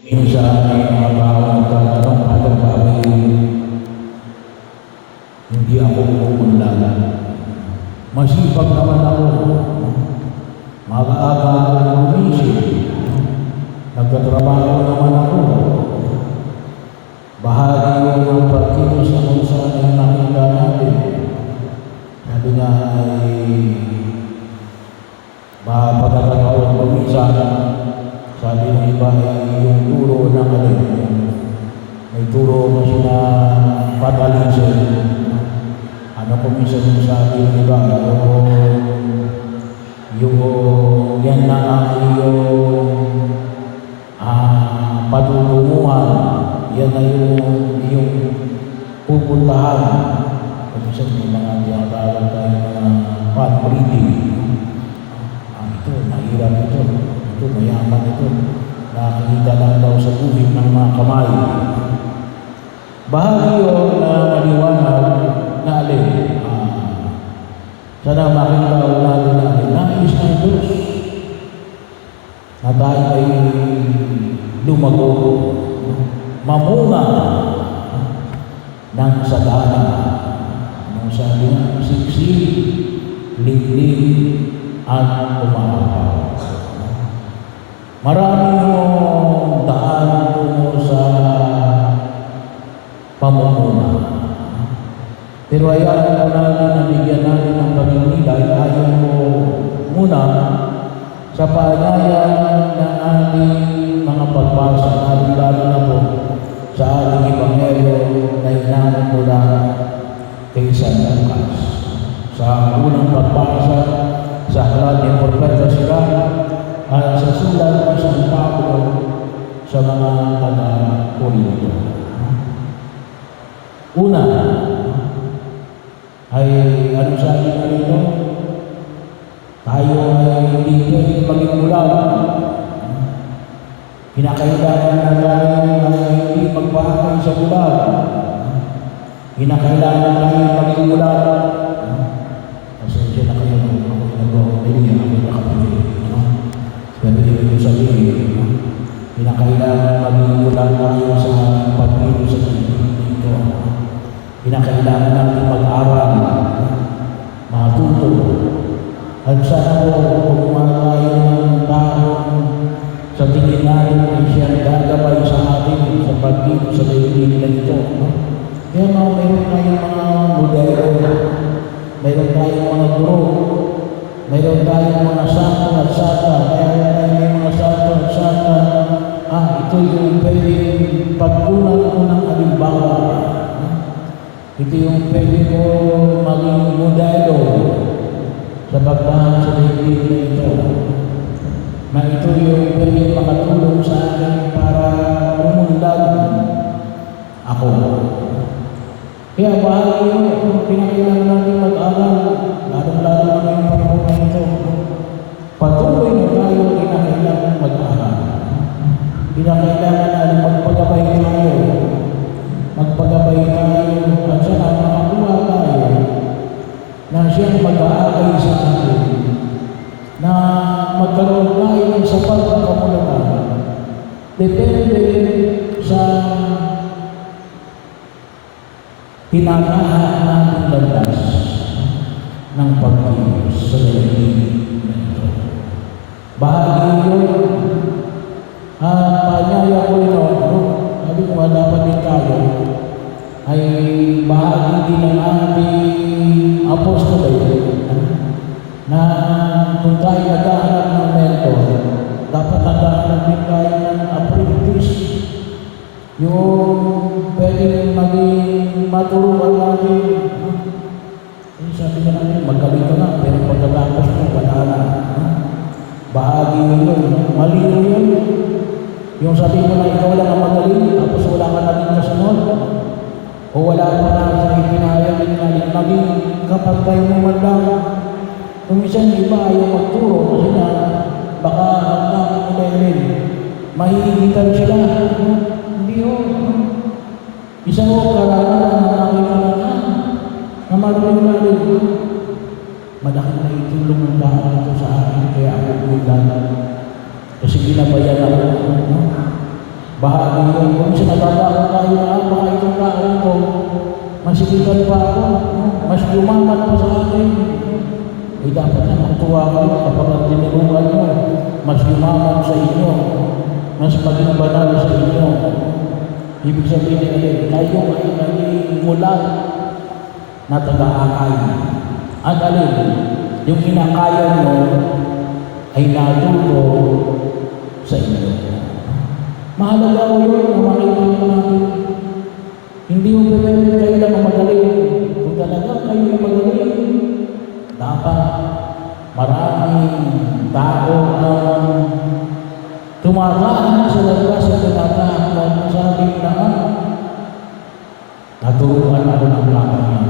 Minsan ay mga tao nagtatanong kung bakit hindi ako pumunla. Masipag naman ako. Maaga ako gumising. Nagtatrabaho naman ako. Bahagi ng pagkilos na kung saan ay nakita natin. Sabi nga ay pagkakataon gumising. Sabi ng iba ay yung turo ng alin. May turo kasi na fatalism. Ano kung minsan yung sabi ng iba, yung yan na ang iyong patutunguhan, yan na yung pupuntahan. Kung minsan yung mga tinatawag tayo mga path-breeding. Ito, mahirap ito. Ito, mayaman ito. Nakikita lang daw sa buhit ng mga kamay. Bahagi yun na maliwanag na alin. Sana makita natin na alin. Nais ng Diyos na tayo ay lumago, mamunga ng sadhana. Anong sabi nga? Siksik, liglig, at umapaw. Marami yung daan tungo sa pamumuna. Pero ayaw mo natin na bigyan natin ng pag-inilay, ayaw mo muna sa paanyayan ng ating mga pagbasa, lalo na po sa ating Ebanghelyo na inanong mula kay San Lucas. Sa unang pagbasa, sa aklat ni Propeta sila, sa sulat ng San Pablo sa mga taga-Korinto. Una, ay ano sabi na rito? Tayo ay hindi pwedeng maging ulam. Kinakailangan na tayo ay hindi magpahakay sa ulam. Kinakailangan tayo maging ulam. Pasensya na kayo kung ako nag-o-opinion, ako nakapili. Pero hindi ko sabihin, kinakailangan maging ulam tayo sa pagpili sa dito. Kinakailangan natin mag-aral, matuto. At sana po, kung tayo ng taong sa tingin natin ay siyang gagabay sa atin sa pagpili sa daigdig na ito. Kaya mayroon tayong mga modelo, mayroon tayong mga guro, mayroon tayong mga santo at santa. Kaya may mga santo at santa, ito yung pwedeng pagkunan ko ng halimbawa. Ito yung pwede ko maging modelo sa pagtahan sa daigdig na ito. Na ito yung pwede makatulong sa akin para umunlad ako. Kaya bahagi yun, kung pinakailangan natin mag-aral, lalong-lalo na ngayong panahon na ito, patuloy na tayo kinakailangan mag-aral. Kinakailangan natin magpagabay tayo. Magpagabay tayo at saka makakuha tayo na siyang mag-aakay sa atin, na magkaroon tayo ng sapat na kamulakan. Depende sa pinakahan natin landas ng pagkilos sa daigdig na ito. Bahagi yun, paanyaya ko ito, sabi ko dapat din tayo, ay bahagi din ng ating apostolate na kung tayo naghahanap ng mentor, dapat naghahanap din tayo ng apprentice. Yung pwedeng maging maturuan natin. Sabi nga natin, magaling ka na, pero pagkatapos mo, wala na. Bahagi yun. Mali yun. Yung sabi mo na ikaw lang ang magaling, tapos wala ka naging kasunod. O wala pa na sa ipinayang maging kapantay mo man lang. Kung minsan iba ayaw magturo kasi na baka hanggang nila rin. Mahihigitan sila. Hindi yun. Isang karangalan na nakikita na malulit. Malaki na itulong ng daan ito sa akin, kaya ako bulan. Kasi ginabayan ako. sikat pa ako, mas yumaman pa sa akin. Eh dapat na matuwa kayo kapag ang tinulungan nyo, mas yumaman sa inyo, mas maging banal sa inyo. Ibig sabihin, kayo ay naging mula na taga-akay. At alin, yung kinakaya nyo ay natuto sa inyo. Mahalaga ko yun na makita ko natin. Hindi mo pwede kayo lang magaling. Kung talaga kayo magaling, dapat maraming tao ang tumataan sa labas at tinatahan at masabing na naturuan ako ng tao niya.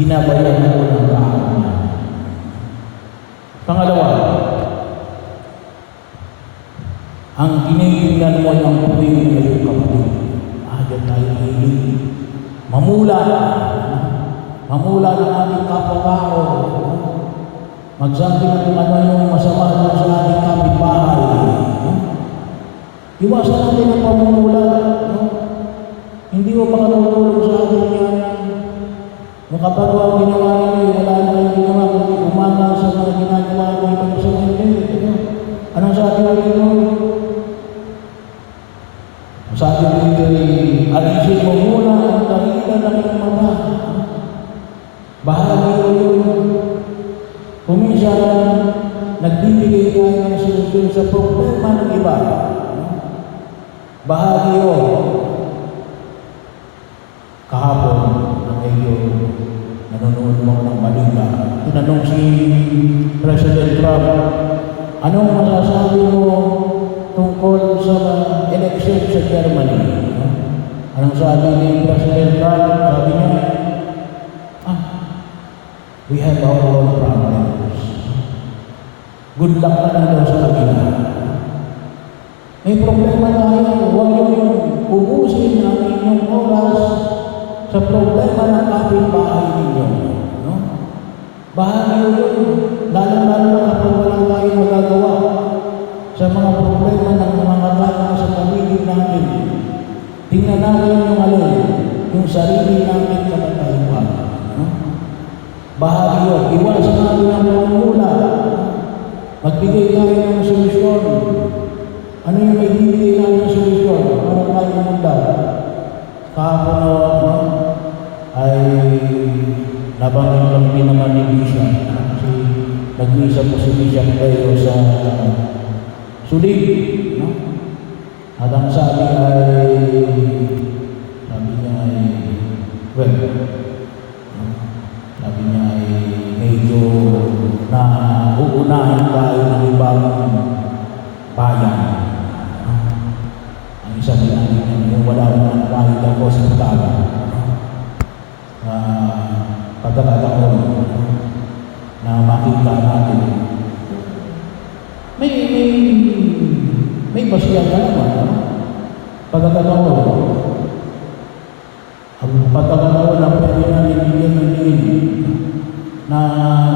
Ginabayan ako ng tao niya. Pangalawa, ang tinitingnan mo ng puting ngayong kapatid. Agad tayo mahilig. Mamula ng ating kapwa-tao. Magsabi na kung ano yung masama sa ating kapitbahay. Iwasan natin ang pamumula. Hindi mo makatulong sa atin yan. Kung kapag ang ginawa nyo, wala na kayong ginawa, kundi umaga sa mga ginagawa mo itong sa mga anong sabi mo dito? Sabi mo dito, alisin mo muna ang dahilan ng iyong mata. Bahagi mo yun. Kung minsan, nagbibigay tayo ng solusyon sa problema ng iba. Bahagi yun. Kahapon, ang medyo nanonood mo ng balita. Tinanong si President Trump, anong masasabi mo tungkol sa election sa Germany? Anong sabi ni President Trump? Sabi niya, we have our own problems. Good luck na lang daw sa kanila. May problema tayo. Huwag yung ubusin ang inyong oras sa problema ng kapitbahay ninyo. No? Bahagi yun. Lalo-lalo na kapag walang tayo magagawa sa mga problema ng mga tao sa paligid natin. Tingnan natin yung yung sarili natin katatayuan. No? Bahagi yun. Iwasan natin ang pangmula. Magbigay tayo ng solusyon. Ano yung may bibigay natin ng solusyon para tayo munda? Kahapon ay nabanggit lang din naman ni Bishop. Kasi nag-isa po si Bishop kayo sa sulig. No? At ang sabi niya ay, well, sabi niya ay medyo na uunahin tayo ng ibang bayan. Ang isa din natin yung wala naman tayo ng hospital. Pagkakataon na makita natin. May basiyan ka naman. Pagkakataon. Ang pagkakataon na pwede natin bigyan ng diin na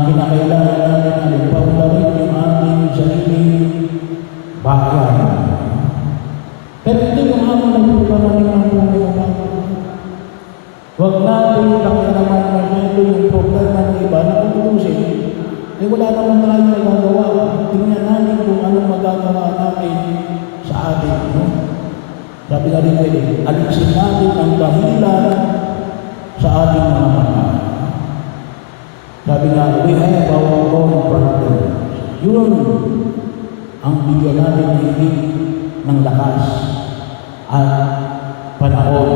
kinakailangan natin na paularin yung ating sariling bayan. Pero ito yung aming nagpapalarin ng problema. Huwag natin pakialaman na ito yung problema ng iba na kututusin. Eh wala naman tayong magagawa. Tingnan natin kung anong magagawa natin sa atin. No? Sabi nga rin kayo, alisin natin ang dahilan sa ating mga mata. Sabi nga, we have our own problems. Yun ang bigyan natin ng higit ng lakas at panahon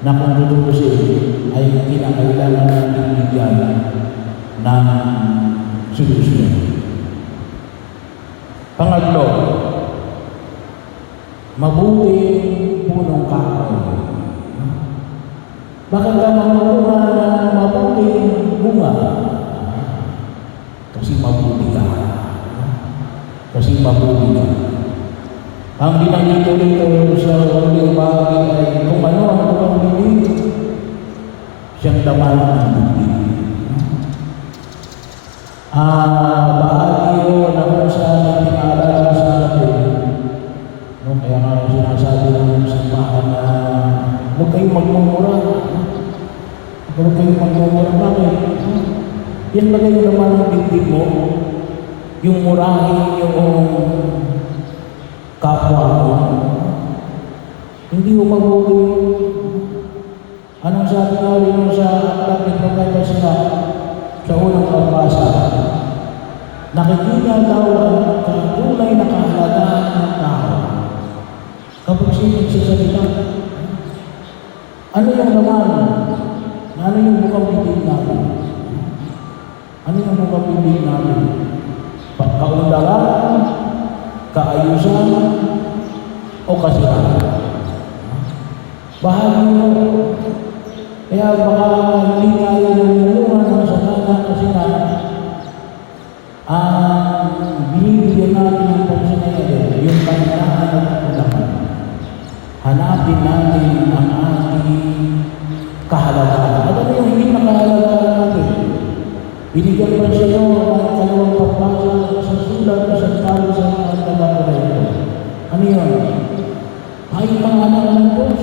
na kung tutusin ay kinakailangan natin bigyan ng solusyon. Pangatlo, mabuting punong kahoy. Bakit ka mamuha ng mabuting bunga? Kasi mabuti ka. Kasi mabuti ka. Ang binanggit ulit sa uling bahagi ay kung ano ang tukang bibig, siyang laman ng bibig. Bahagi yun na kung saan ang pinaalala sa atin. No, kaya nga sinasabi ng simbahan na huwag kayong magmumura. pagmumura. Bakit? Yan bagay yung naman ang bibig mo, yung murahin yung kapwa mo. Hindi mo mabuti. Anong sabi nga rin mo sa aklat ng Pagkaiba sila sa unang pagbasa? Nakikita daw ang tunay na kahalagahan ng tao kapag siya nagsasalita. Ano yung naman? Ano yung bukang bibig natin? Ano yung bukang bibig natin? Kaundaran, kaayusan, o kasiraan? Bahagi mo. Kaya baka hindi kaya nalulungan ng sakana kasi na ang binibigyan natin ng pansin na yun, yung pantaan at kakulangan. Hanapin natin ang ating kahalagahan. At ano yung hindi na kahalagahan natin? Binigyan pa siya ng kalawang pagbasa sa sulat na sa talo sa mga nagkakaroon. Ano yun? Ay mga anak ng Diyos.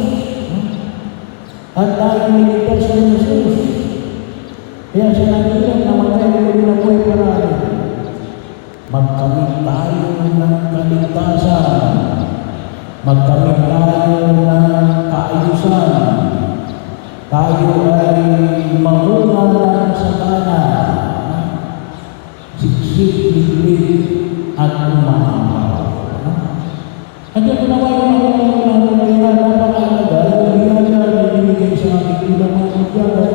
At tayo niligtas ng Jesus. Kaya sinabihan na matay ko na buhay para rin. Magkamit tayo ng kaligtasan. Magkamit tayo ng kaayusan. Tayo ay mamunga ng sagana. Siksik, liglig, at umahaw. At yung ginawa yung mga kaya napakalaga, yung binigay sa aking ilang mga kutyada,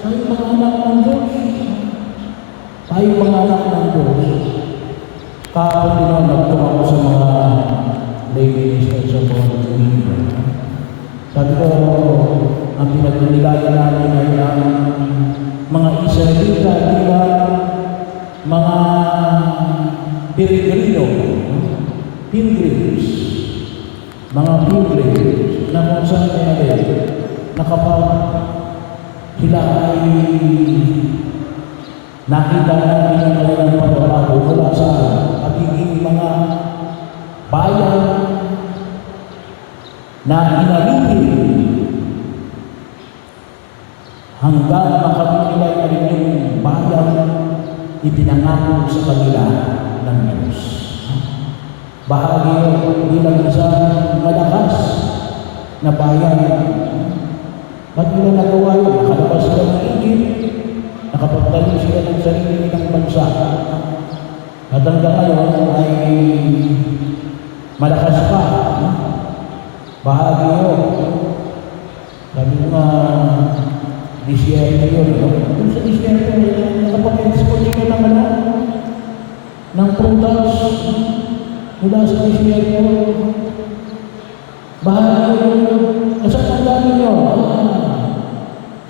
tayo mga anak ng Diyos. Tayo mga anak ng Diyos. Kapag nagtong ako sa mga ladies at sa mga Domingo. Sabi ko, ang pinagnilayan namin ay ang mga Israelita bilang mga pilgrims, mga pilgrims na kung saan na kapag sila ay nakita natin ang kanilang pagbabago mula sa pagiging mga bayan na inalipin hanggang makapilay na rin yung bayan ipinangako sa kanila ng Diyos. Bahagi bilang isang malakas na bayan. Ba't nila nagawa yun? Nakalabas sila ng Egypt, nakapagtayo sila ng sarili nilang bansa. At hanggang ngayon ay malakas pa. Bahagi yun. Sabi nga, disyerto yun. Kung sa disyerto, nakapag-export sila ng ng prutas mula sa disyerto. Bahagi yun. Kasi ang dami yun.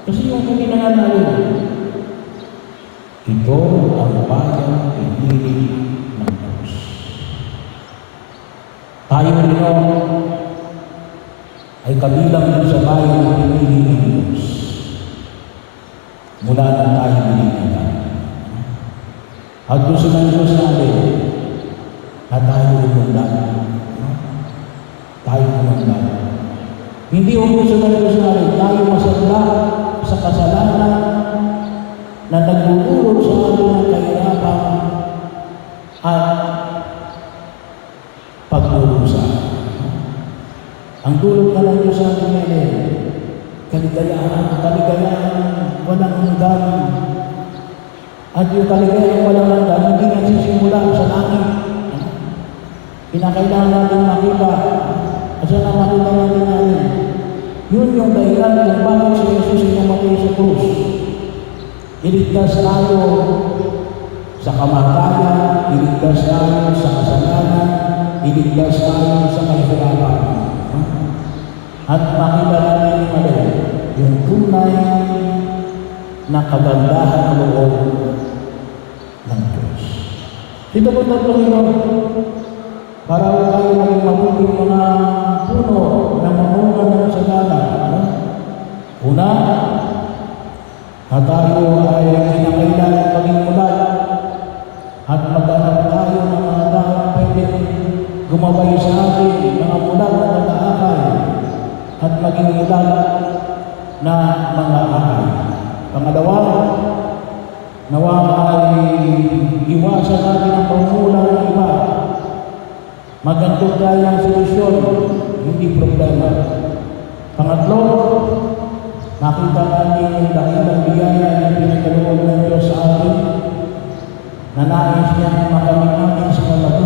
Kasi yung kaginangalan, ito ang bayan pinili ng Diyos. Tayo rin ay kabilang din sa bayan pinili ng Diyos. Mula nang tayo binigyan. At gusto ng Diyos natin na tayo umundan. Tayo umundan. Hindi gusto ng Diyos natin tayo masagla sa kasalanan na nagdudulot sa ating ng kahirapan at pagdurusa. Ang dulot na lang Diyos sa ating ngayon, kaligayahan walang hanggan. At yung kaligayahan walang hanggan, hindi nagsisimula sa langit. Kinakailangan natin makita. At saan ang makita natin? Yun yung dahilan kung bakit si Jesus ay namatay sa krus. Iligtas tayo sa kamatayan, iligtas tayo sa kasalanan, iligtas tayo sa kahirapan. At makita natin yung tunay na kagandahan ng loob ng Diyos. Dito po tayo para tayo maging mabuting mga puno na mamunga ng sagana. Una, at tayo ay kinakailangan maging mulat at maghanap tayo ng mga taong pwede gumabay sa atin, mga mulat na nag-aakay at maging mulat na mga akay. Pangalawa, nawa ay iwasan natin ang pangungula ng iba. Magantog tayo ng solusyon, hindi problema. Pangatlo, makita natin yung dakilang biyaya na pinagkaloob ng Diyos sa atin, na nais niyang makamit natin sa kalagayan